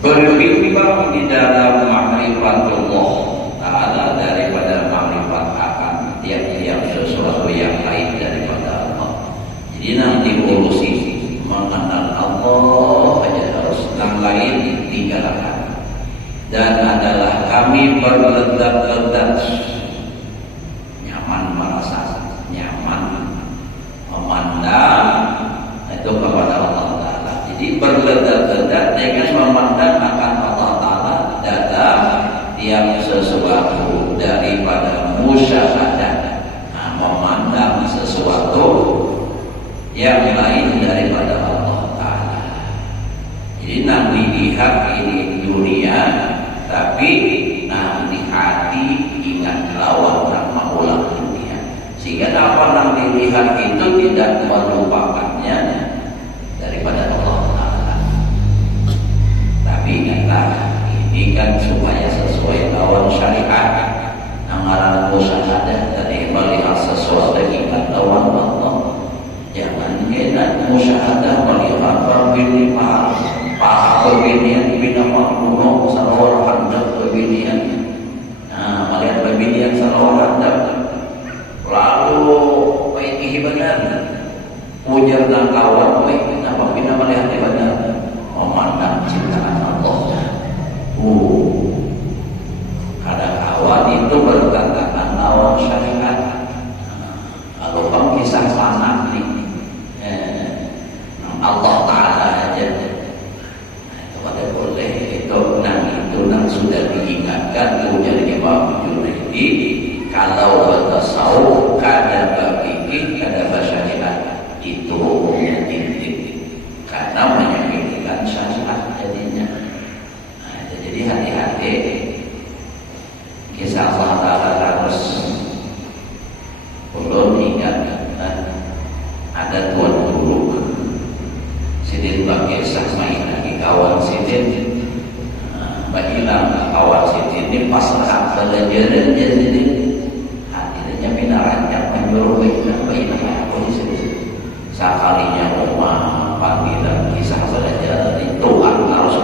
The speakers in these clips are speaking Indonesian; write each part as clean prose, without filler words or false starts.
berbimbang di dalam ma'rifatullah Ta'ala daripada ma'rifat akan tiap-tiap sesuatu yang lain daripada Allah. Jadi nanti urusi mengenal Allah aja harus, yang lain tinggalkan. Dan adalah kami berledak-ledak nyaman, merasa nyaman memandang itu kepada Allah Ta'ala. Jadi berledak-ledak dengan memandang akan Allah Ta'ala dalam tiap sesuatu daripada musyahadah, memandang sesuatu yang lain daripada Allah Ta'ala. Jadi nak dilihat ini dunia, tapi nak di hati ingat lawan nak maulah dunia, sehingga apa yang dilihat itu tidak melupakannya daripada Allah Ta'ala. Tapi ingatlah, ini kan supaya sesuai lawan syariat, amalan musyahadah tadi melihat sesuatu ingat lawan Allah. Jangan enak musyahadah melihat berbeda perbedaan bina makhluk salawat hadap perbedaan. Melihat perbedaan salawat hadap lalu baik benar ujar dan kawan baik kenapa bina melihat benar memandang ciptaan Allah. Ada kawan itu berkatakan lawan syariat. Kalau kamu kisah sanak nih Allah Ta'ala aja itu pada boleh itu sudah diingatkan ujar Imam Junaidi kalau bertasawuf kada bagi kada syariat itu hukumnya titik karena menyakitkan syariat jadinya. Jadi hati-hati kisah Allah Ta'ala harus belum ingat. Ada tuan guru sidin bagi kisah main lagi kawan sidin bagilah kawan sidin ini pas saat pelajaran dia sidin hatinya minarancang menyuruh bagilah polisi sekalinya rumah panggilan kisah pelajaran itu Tuhan harus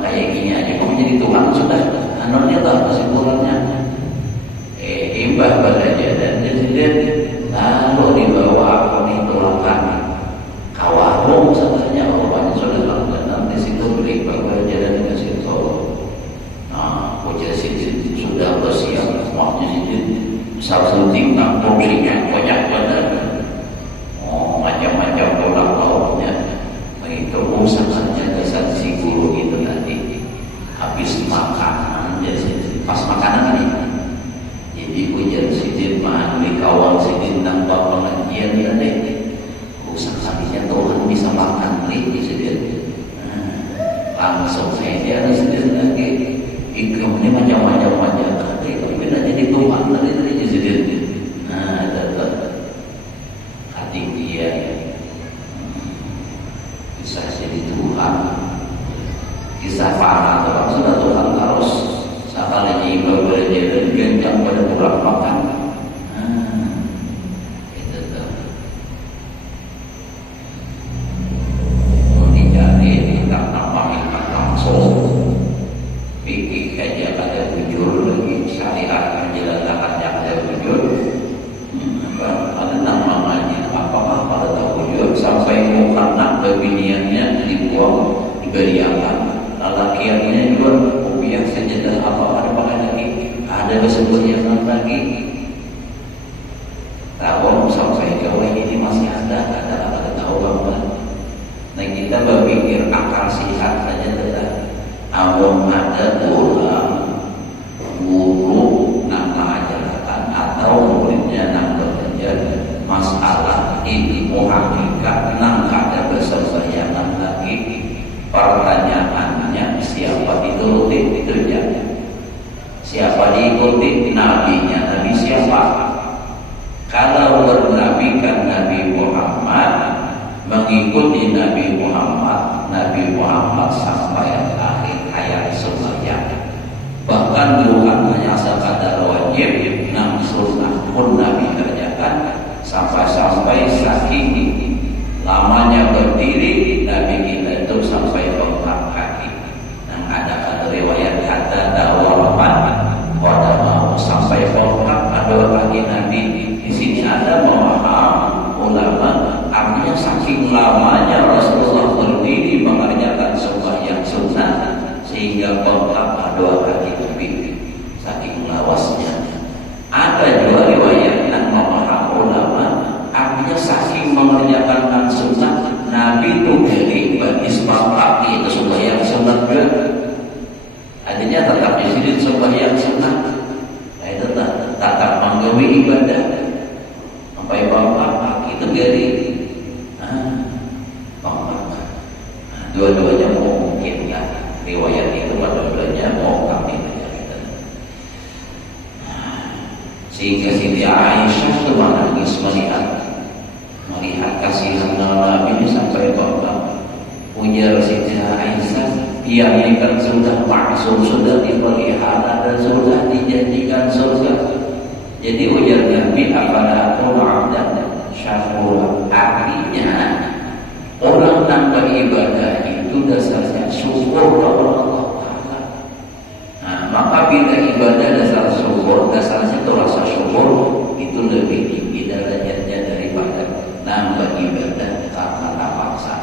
kayak gini aja kamu jadi Tuhan sudah anunya tahu kesimpulannya imbah belajar dan dia lalu dibawa aku ditolakkan kawarung sebenarnya orang sudah lakukan nanti situ beli belajar dengan situ. Ujar situ sudah bersiap waktu situ satu tingkat porsinya banyak benar. Macam-macam orang tahunya begitu usahanya dasar si guru itu tadi habis makanan jadi pas makanan ini jadi ujar sidin mandi kawan sidin nampak pengajian dia deh usahanya Tuhan bisa makan lagi sidin langsung saya dia ada sidin lagi ikram ini macam-macam tapi beda jadi Tuhan tadi sidin hati dia bisa jadi Tuhan kisah para orang sudah Tuhan harus sekalinya ibadah belajar dan genjang pada kurang makan. Itu tuh. Dicari tentang nama iman langsung. Pikir aja pada wujud lagi syariat menjelaskan yang ada wujud. Ada nama ngaji apakah pada wujud sampai mukarnak kebiniannya dibuang diberiakan. Lalakiannya juga ubiah sejadah apa ada lagi ada disebut yang lagi tahu sampai kawin ini masih ada tahu banget. Nah kita berpikir akal sehat saja tidak awam ada orang guru nama ajaratan atau muridnya nak belajar masalah ilmu hakikat nang ada bersesayangan lagi pertanyaannya siapa dituruti itu ya siapa diikuti nabinya nabi siapa kalau bernabikan Nabi Muhammad mengikuti Nabi Muhammad sampai akhir hayat semuanya bahkan bukan hanya sekadar wajib namun sunnah pun Nabi kerjakan sampai saking lamanya berdiri Nabi kita itu sampai bengkak kaki dua-duanya mau mungkin ya, riwayat itu dua-duanya mau kami menceritakan. Sehingga Siti Aisyah itu menangis melihat kasihan Nabi ini sampai bahwa ujar Siti Aisyah, ia ini kan sudah maksum, sudah dipelihara dan sudah dijanjikan surga. Jadi ujar Nabi, apabila aku ma'abdan syafurah, artinya orang tanpa ibadah itu dasarnya syukur kepada Allah Ta'ala. Nah, maka bila ibadah dasar syukur, dasarnya itu rasa syukur, itu lebih tinggi derajatnya daripada nambah ibadah karena paksa.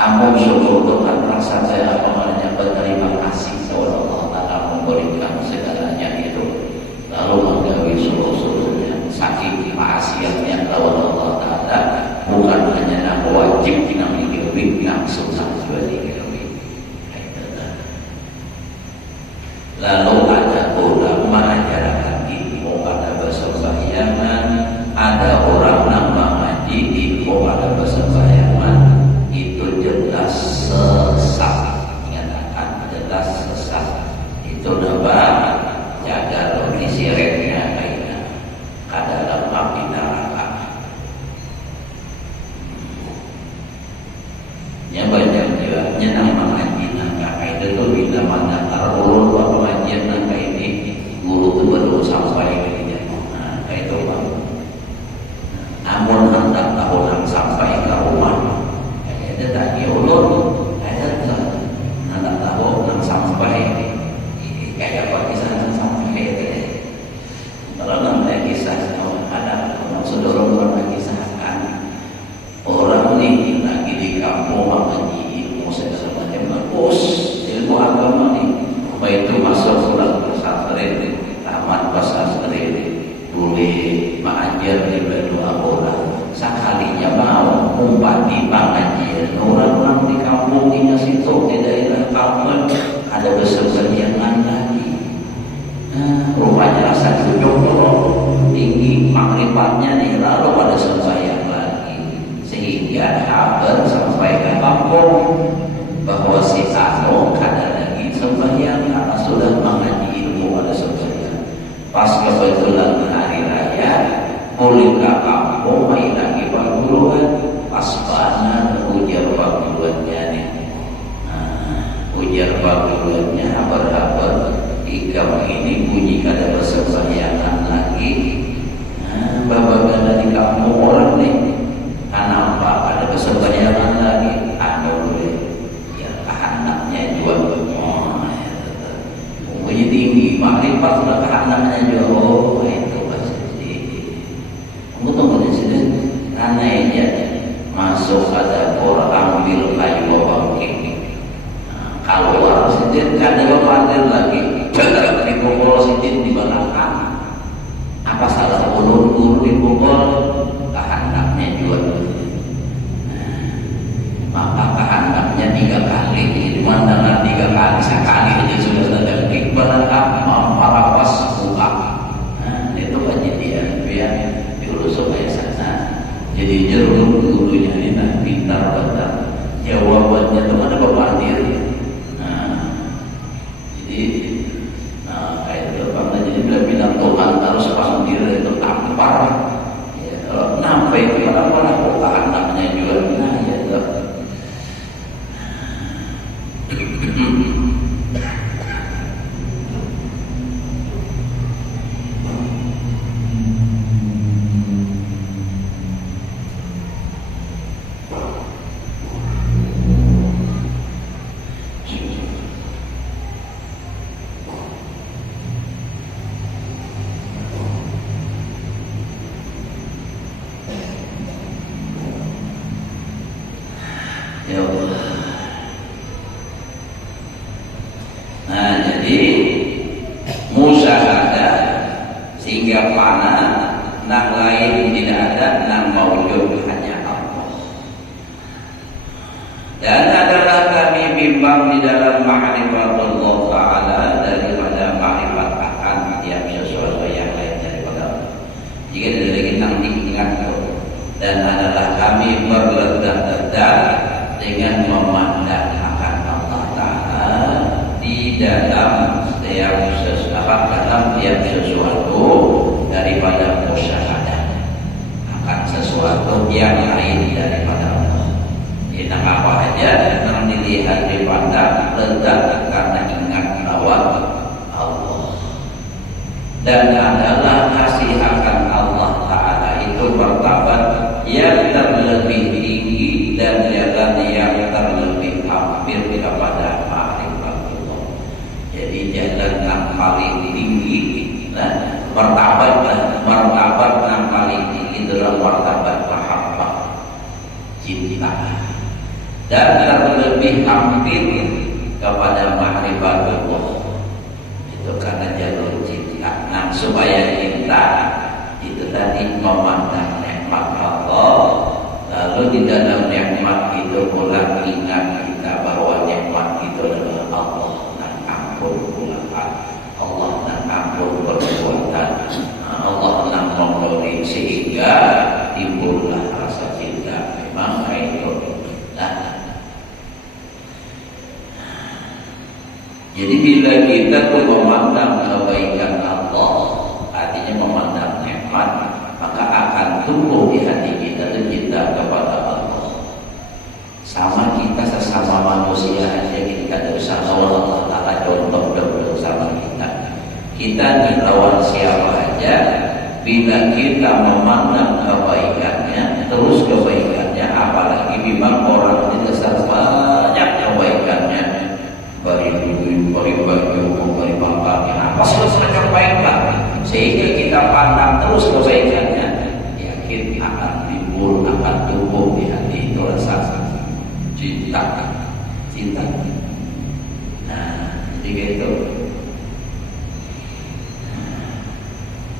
Amun syukur itu kan rasa saya namanya berterima kasih kepada Allah Ta'ala memberikan segalanya itu, lalu menggawi suruh-suruhnya, saking maksiatnya kepada Allah Ta'ala, bukan hanya yang wajib yang dihidupi, langsung juga dihidupi. Lalu ada orang mengajarkan ilmu pada bersembahyangan, ada orang nambah ngaji ilmu pada bersembahyangan, itu jelas sesat. Ingatkan, jelas sesat. Itu dapat jaga kondisi reknya kaidah kada api neraka. Yang banyak juga nyenang mengaji nangka itu tuh bila mana terulur pengajian nangka ini guru tuh baru sampai ke nah itu bang. Namun hendak tahu nang sampai ke rumah, ada tadi ulur, ada hendak tahu nang sampai kayak apa kisah sampai kalau nanti kisah ada orang saudara orang kisahkan orang nih lagi di kampung mengaji ilmu segala macam bagus ilmu agama nih apa itu masuk surat pesantren tamat pesantren boleh mengajar di dua orang sekalinya mau umpati pengajian orang-orang di kampung di situ di daerah kampung ada bersembahyangan lagi. Rupanya rasa jodoh tinggi makrifatnya nih lalu pada sembahyang lagi sehingga kabar sampai ke kampung bahwa si Anu kada lagi sembahyang karena sudah mengaji ilmu pada sembahyang. Pas kebetulan hari raya boleh ke kampung main lagi paguluan pas panas ujar paguluannya nih. Ujar paguluannya habar-habar ikam ini bunyi kada bersembahyangan lagi. Bapak dari kampung orang nih kenapa ada bersembahyangan lagi ya anaknya juga bunyi tinggi makrifat sudah anaknya juga itu pasti kamu tunggu di sini karena ini masuk ada orang ambil kayu bangkit kalau orang sedih kan ada pandir lagi dipukul sedih di belakang apa salah ulur dipukul kehendaknya juga maka kehendaknya 3 kali di mana 3 kali sekali aja sudah terjadi belakang para pas buka itu kejadian ya dulu supaya sana jadi jeruk dulunya ini pintar banget jawabannya itu ada pepandir. Jadi bila bilang Tuhan harus panggil itu tampar ya, nampak itu pada kota anaknya juga nah ya itu. Ya Allah. Nah jadi musyahadah sehingga mana nak lain tidak ada, nak maujud hanya Allah. Dan adalah kami bimbang di dalam ma'rifatullah Ta'ala daripada ma'rifat akan tiap sesuatu yang lain daripada Allah. Jika tidak kita diingat dan adalah kami berledak-ledak dengan memandang setiap sesuatu daripada musyahadah, akan sesuatu yang lain daripada Allah. Ini apa aja yang dilihat dipandang ledak karena ingat bahwa Allah, dan adalah kasih akan Allah Ta'ala itu martabat yang terlebih tinggi dan jalan yang terlebih hampir kepada ma'rifatullah. Jadi jalan yang paling tinggi, nah, martabat yang paling tinggi adalah martabat mahabbah, cinta, dan terlebih hampir kepada ma'rifatullah. Itu karena jalur cinta. Nah, supaya kita itu tadi memandang nikmat Allah, lalu di dalam nikmat itu pula ingat kita bahwa nikmat itu adalah Allah dan ampun puluhan, Allah dan ampun perbuatan, Allah dan memberi, sehingga timbullah rasa cinta. Memang itu. Nah, jadi bila kita tuh memandang kebaikan Allah, artinya memandang nikmat, maka akan tumbuh di hati kita tuh cinta kepada Allah. Sama kita sesama manusia aja, kita tidak usah Allah Ta'ala contoh sama kita. Kita dilawan siapa aja, bila kita memandang kebaikannya, terus kebaikannya, apalagi memang orang itu besar banyak kebaikannya, beri duit, beri baju, beri makan, apa semacam baiklah, sehingga kita pandang terus kebaikannya, yakin akan timbul, akan tumbuh di hati itu rasa cinta. Nah, jadi gitu.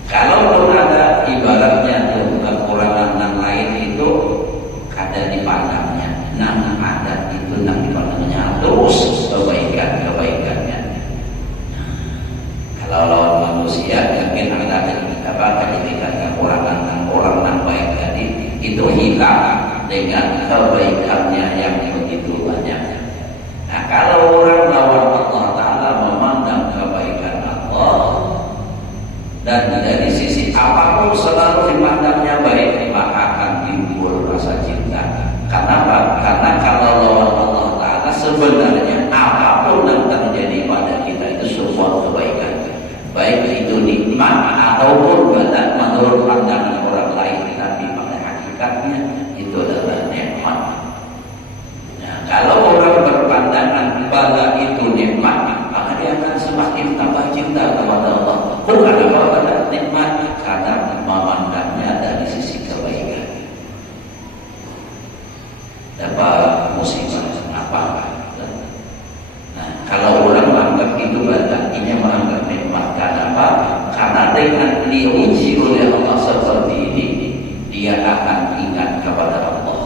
Kalau pun ada ibaratnya tuh kekurangan yang lain itu kada dipandangnya, nah ada itu yang dipandangnya terus kebaikannya. Kalau lawan manusia mungkin ada ketika kekurangan orang yang baik tadi itu hilang dengan kebaikannya yang begitu banyak. Nah, kalau orang lawan Allah Ta'ala memandang kebaikan Allah, dan dari sisi apapun selalu dipandangnya baik, maka akan timbul rasa cinta. Kenapa? Karena kalau lawan Allah Ta'ala sebenarnya apapun yang terjadi pada kita itu semua kebaikan, baik itu nikmat ataupun badan menurut pandangan orang lain, tapi pada hakikatnya itu adalah nikmat. Nah, kalau orang berpandangan bala itu nikmat, maka dia akan semakin tambah cinta kepada Allah. Bukan apa nikmat, karena memandangnya dari sisi kebaikan. Dapat musibah apa? Nah, kalau orang menganggap itu berarti menganggap nikmat. Kenapa? Karena dengan diuji oleh Allah seperti ini, dia akan ingat kepada Allah.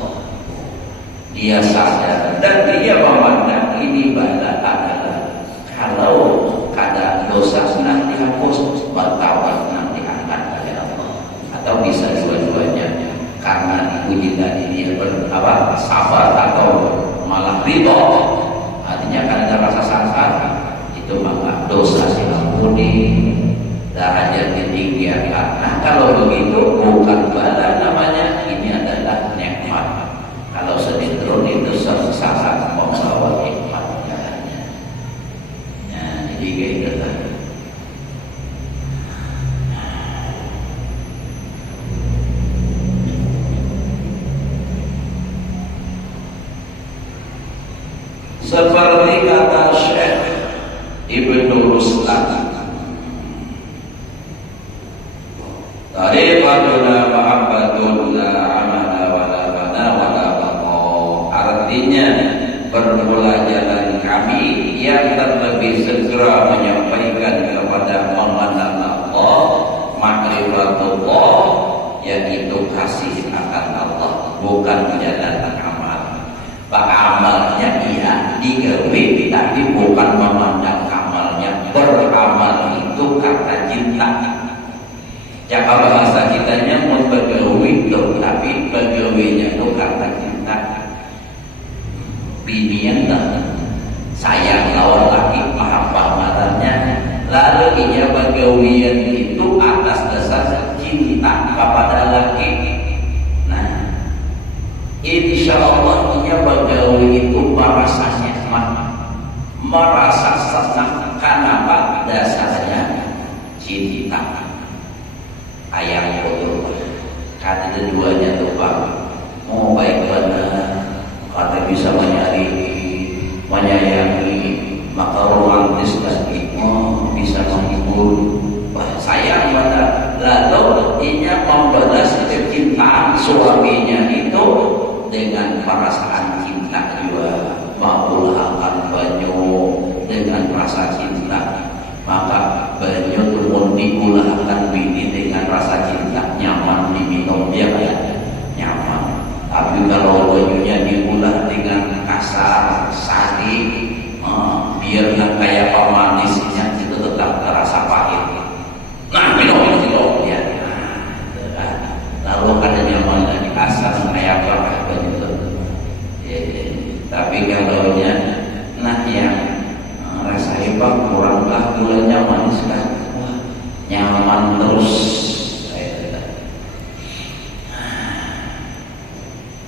Dia sadar dan dia memandang ini bala adalah kalau kada dosa senang dihapus, bertawab nanti diangkat oleh Allah, atau bisa dua-duanya. Karena diuji tadi dia sabar atau malah ridho, artinya kan ada rasa sangkar, itu maka dosa diampuni, derajat ditinggikan. Nah, kalau begitu bukan bala namanya, ini adalah nikmat. Kalau sedikit itu sangat membawa nikmat jalannya. Nah, jadi gitu lah. Seperti kata Syekh Ibnu Ruslan, tariqatuna ma'abbatun la amala wa la bana wa la baqa. Artinya bermula jalan kami yang terlebih segera menyampaikan kepada mengenal Allah, ma'rifatullah, yaitu kasih akan Allah, bukan jalan amal. Amalnya iya digawe, tapi bukan memandang amalnya. Beramal itu karena cinta. Ya, kalau bahasa kitanya mau begawi itu, tapi begawinya itu karena cinta. Binian sayang lawan laki, maaf pamarannya, lalu ia begawi merasa senang karena apa? Dasarnya cinta. Ayam kotor kata keduanya tuh Pak, mau baik benar kata bisa menyayangi, maka romantis lagi bisa menghibur. Wah, sayang pada lalu inya membalas kecintaan suaminya itu dengan perasaan cinta juga, mengulahkan banyu dengan rasa cinta, maka banyu tumun diulahkan bini dengan rasa cinta, nyaman diminum dia ya nyaman. Tapi kalau banyunya diulah dengan kasar, sadi, biar nggak kayak pemanisnya itu tetap terasa pahit. Nah, minum ya. Lalu ada nyaman lagi kasar kayak apa begitu. Tapi kalau nya nah yang rasa hebat kurang lah gulanya manis kan, nyaman terus.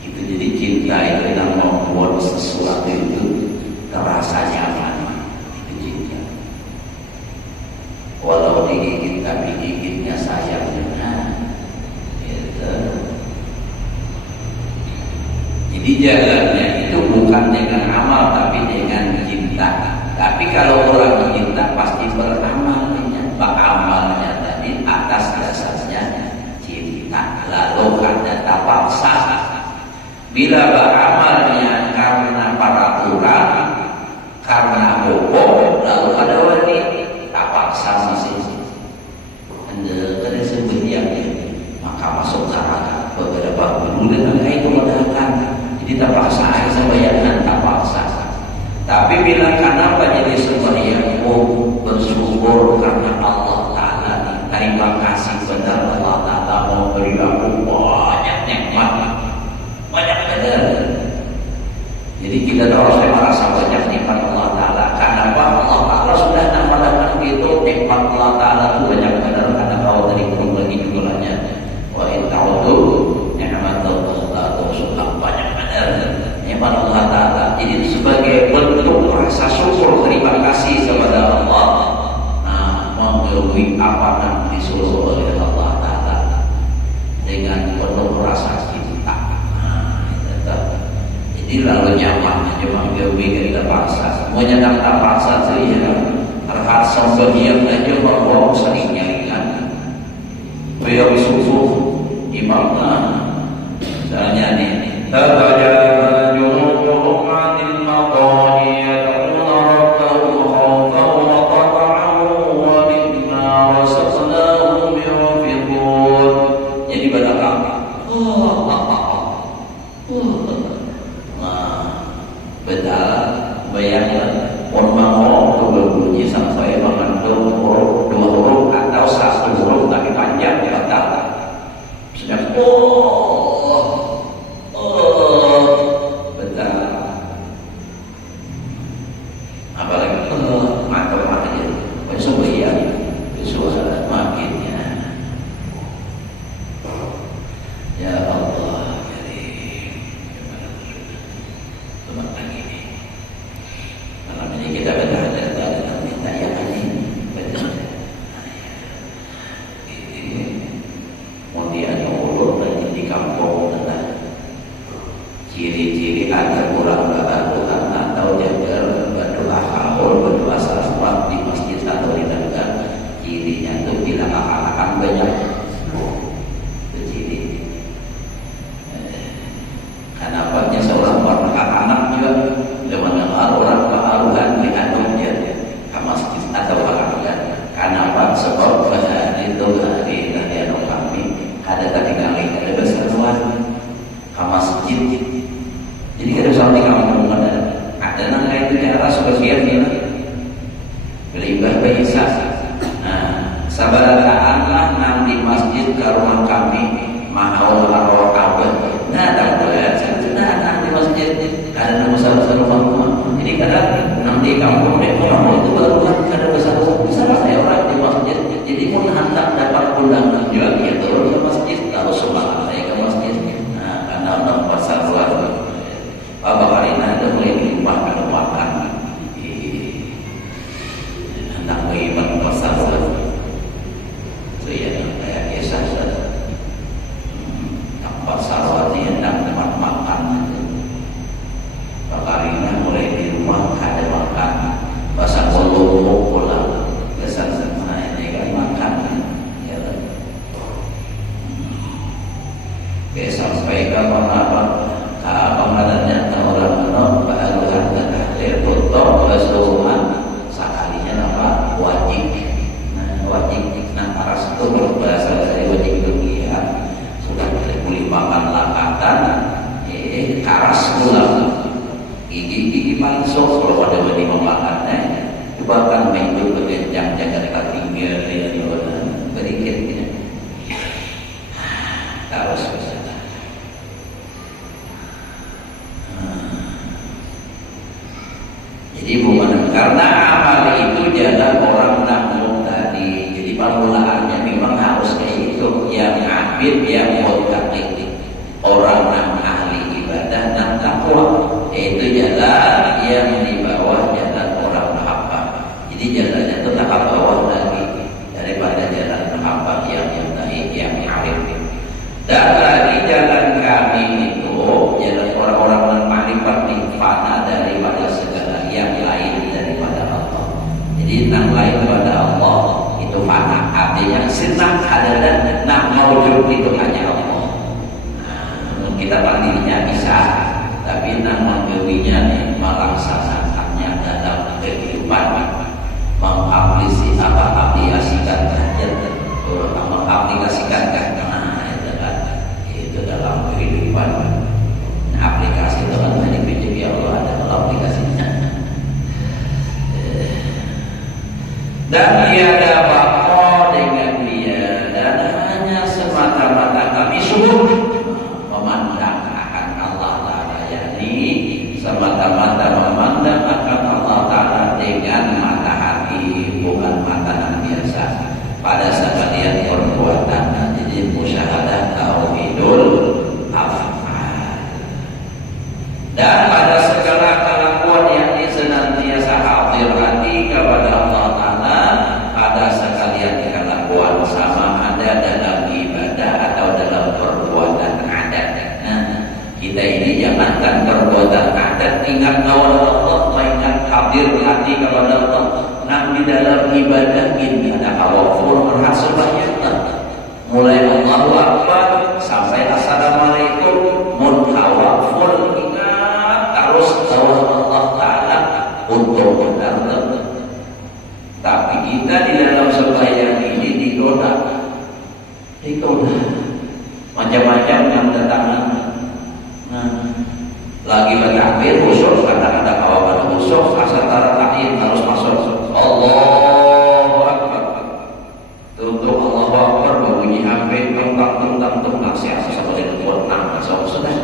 Itu jadi cinta itu yang membuat sesuatu itu terasa nyaman. Itu cinta. Walau digigit tapi gigitnya sayang. Jadi jalannya itu bukan dengan amal tapi dengan cinta. Tapi kalau orang cinta pasti beramalnya. Amalnya tadi atas dasarnya cinta. Lalu ada tapaksa. Bila beramalnya karena peraturan, karena hukum, lalu ada wani tapaksa masih. Anda kan sebenarnya maka masuk neraka beberapa guru dengan itu mengatakan. Jadi terpaksa sembahyang terpaksa. Tapi bila kenapa jadi sembahyang bersyukur karena Allah Ta'ala, terima kasih benar Allah Ta'ala memberi aku banyak nikmat, banyak benar. Jadi kita harus merasa banyak nikmat Allah Ta'ala. Kenapa Allah Ta'ala sudah namakan itu nikmat Allah Ta'ala itu banyak benar karena kau tadi belum lagi jumlahnya. Wa in ta'udu ni'matallah sudah banyak benar nikmat Allah Ta'ala. Jadi sebagai bentuk rasa syukur terima kasih kepada Allah, menggaui apa yang disuruh oleh Allah Ta'ala dengan penuh rasa cinta. Jadi lalu nyaman cuma menggaui kita paksa, semuanya tak paksa saja. Terhadap sembahyang aja bahwa seringnya kan beliau subuh imamnya misalnya nih tabaja junubuhum 'anil maqani yad'una rabbahum khawfan wa tama'an wa mimma razaqnahum yunfiqun. Jadi pada apa? Betul bayangkan orang mau berbunyi sampai mengandung dua huruf atau satu huruf tapi panjang batal. Sudah betul. Apalagi mantap aja. Sembahyang suara makinnya. Ya Allah, Karim. Teman lagi ini. Malam ini kita berada dalam minta yang ini betul. Kemudian urut lagi di kampung tentang ciri-ciri ada kurang beraturan atau jaga berdoa haul berdoa salawat di masjid atau di negara. Cirinya itu bila akan banyak ciri. Kenapa seorang anak juga mendengar orang keharuan di anunya ke masjid atau olahraga. Kenapa? Sebab hari itu hari tadi kami ada tadi kali ada berseruan ke masjid. Jadi kita sampai di kampung ada nangga itu di atas sebagian dia belimbah bisa. Nah, sabarataanlah nanti masjid ke rumah kami mahal arwah kabel. Nah, tak boleh sudah di masjid karena besar-besar rumah. Jadi kadang nanti kampung deh orang itu baru kada besar saya orang di masjid. Jadi pun hendak dapat undangan juga dia turun ke masjid lalu sunnah saya ke masjid. Nah, karena orang pasar luar. Bapak hari ini ada mulai diubah ke makan. ada bagi memakannya bahkan itu kegenjang Jakarta tinggal ya berikutnya harus bisa. Jadi bukan karena amal itu jalan orang nanggung tadi. Jadi pengelolaannya memang harus kayak itu, yang abid, yang muttaqi, orang yang ahli ibadah dan takwa. Itu jalan yang di bawah jalan orang hamba. Jadi jalannya itu tahap bawah lagi daripada jalan hamba yang naik, yang arif. Dan lagi jalan kami itu jalan orang-orang yang makrifat fana daripada segala yang lain daripada Allah. Jadi yang lain daripada Allah itu fana, artinya senang ada dan nak mewujud itu hanya Allah. Nah, kita pandirinya bisa, tapi nama kewinya melaksanakannya dalam kehidupan, mengaplikasikan itu dalam kehidupan. Aplikasi itu kan hanya PJP Allah ada aplikasinya. Dan tiada bako dengan dia, dan hanya semata-mata kami sungguh memandang akan Allah Ta'ala, yakni semata-mata memandang akan Allah Ta'ala dengan mata hati, bukan mata biasa. Pada sekalian perbuatan, jadi musyahadah tauhidul af'al. Dan pada segala kelakuan yang senantiasa hadir hati kepada Allah Ta'ala, pada sekalian kelakuan sama ada dalam ibadah atau dalam perbuatan adat. Nah, kita ini jangankan perbuatan adat, ingat awal Allah, ingat hadir hati kepada Allah. Nah, di dalam ibadah ini ada tawaful berhasil banyak. Mulai Allahu Akbar sampai Assalamualaikum, muntawaful ingat terus Allah Ta'ala untuk benar. Tapi kita di dalam sembahyang ini digoda macam-macam yang datang. Nah, lagi bertakbir khusyuk, kadang-kadang awalan khusyuk, asal tarik harus masuk Allahu Akbar. Untuk Allahu Akbar berbunyi hampir tentang siapa seperti itu nama sudah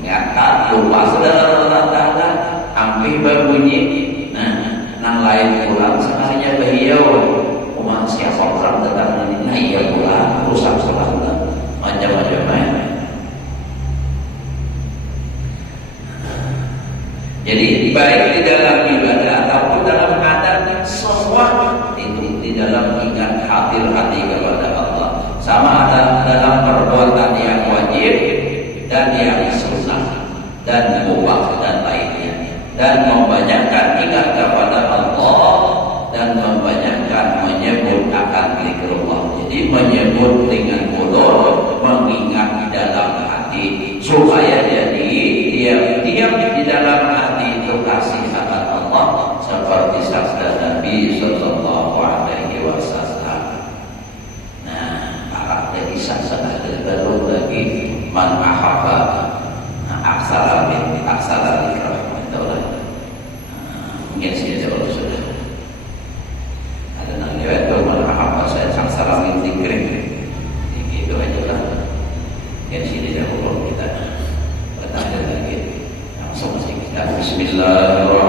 ingatkan lupa saudara Allah hampir berbunyi. Nah, lain pulang sekalinya beliau umat siapa orang datang ini, nah iya pulang rusak salat macam-macam. Jadi baik di dalam ibadah ataupun dalam adat, semua itu di dalam ingat hadir hati kepada Allah. Sama ada dalam perbuatan yang wajib dan yang sunnah dan mubah dan lainnya. Dan membanyakkan ingat kepada Allah dan membanyakkan menyebut akan zikrullah. Jadi menyebut dengan mulut, mengingat di dalam hati, supaya jadi diam di dalam hati itu kasih akan Allah, seperti sabda Nabi Sallallahu Alaihi Wasallam. Nah, para kisah baru lagi man ahabba aksara mungkin sih jauh sudah ada nanti itu man ahabba saya aksara min dzikri, itu aja lah. Yang sini jauh kita bertanya lagi langsung kita Bismillah.